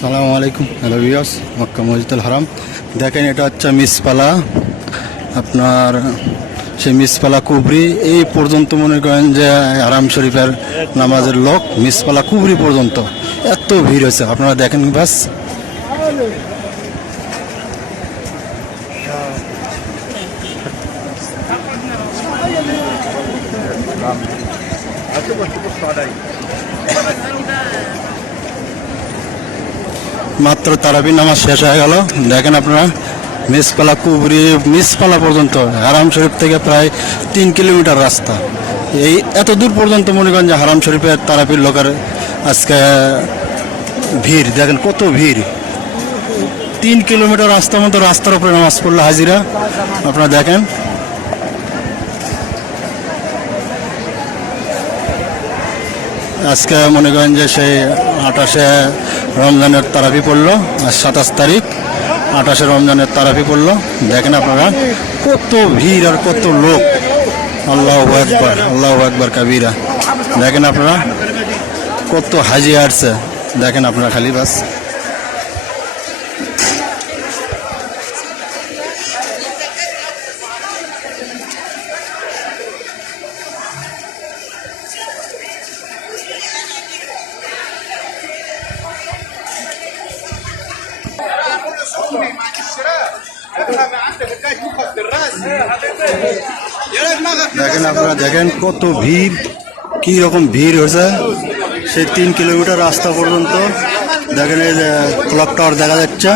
সালামু আলাইকুম। হ্যালো বিয়াস মক্কা মসজিদুল হারাম। দেখেন এটা হচ্ছে মিসপালা। আপনার সেই মিসপালা কুবরি, এই পর্যন্ত মনে করেন যে হারাম শরীফের নামাজের লোক মিসপালা কুবরি পর্যন্ত। এত ভিড় হয়েছে, আপনারা দেখেন বাস মাত্র তারাবি নামাজ শেষ হয়ে গেল। দেখেন আপনারা, মিসপালা কুবরি, মিসপালা পর্যন্ত, হারাম শরীফ থেকে প্রায় তিন কিলোমিটার রাস্তা। এই এত দূর পর্যন্ত মনে করেন যে হারাম শরীফের তারাপির লোকের আজকে ভিড়। দেখেন কত ভিড়। তিন কিলোমিটার রাস্তার মতো রাস্তার উপরে নামাজ পড়ল হাজিরা। আপনারা দেখেন আজকে মনে করেন যে সেই আঠাশে রমজানের তারাফি পড়ল আর সাতাশ তারিখ, আঠাশে রমজানের তারাফি পড়ল। দেখেন আপনারা, কত ভিড় আর কত লোক। আল্লাহ একবার আল্লাহ একবার কাবিরা। দেখেন আপনারা, কত হাজি আসছে। দেখেন আপনারা খালি বাস। দেখেন আপনারা দেখেন কত ভিড়, কি রকম ভিড় হয়েছে। সেই তিন কিলোমিটার রাস্তা পর্যন্ত দেখেন এই যে ক্লক টাওয়ার দেখা যাচ্ছে।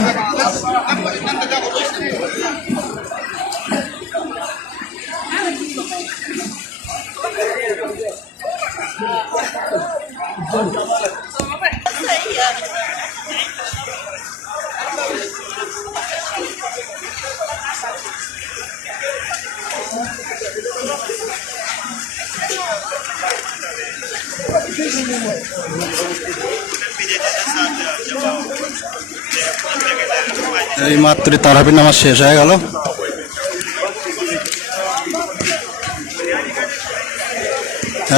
এই মাত্র তারাপি নামাজ শেষ হয়ে গেল।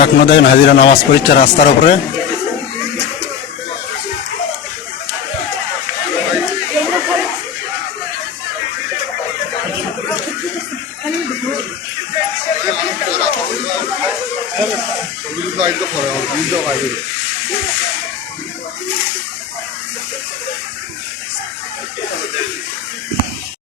এখনও দেখেন হাজিরা নামাজ পড়ছে রাস্তার উপরে। Thank you.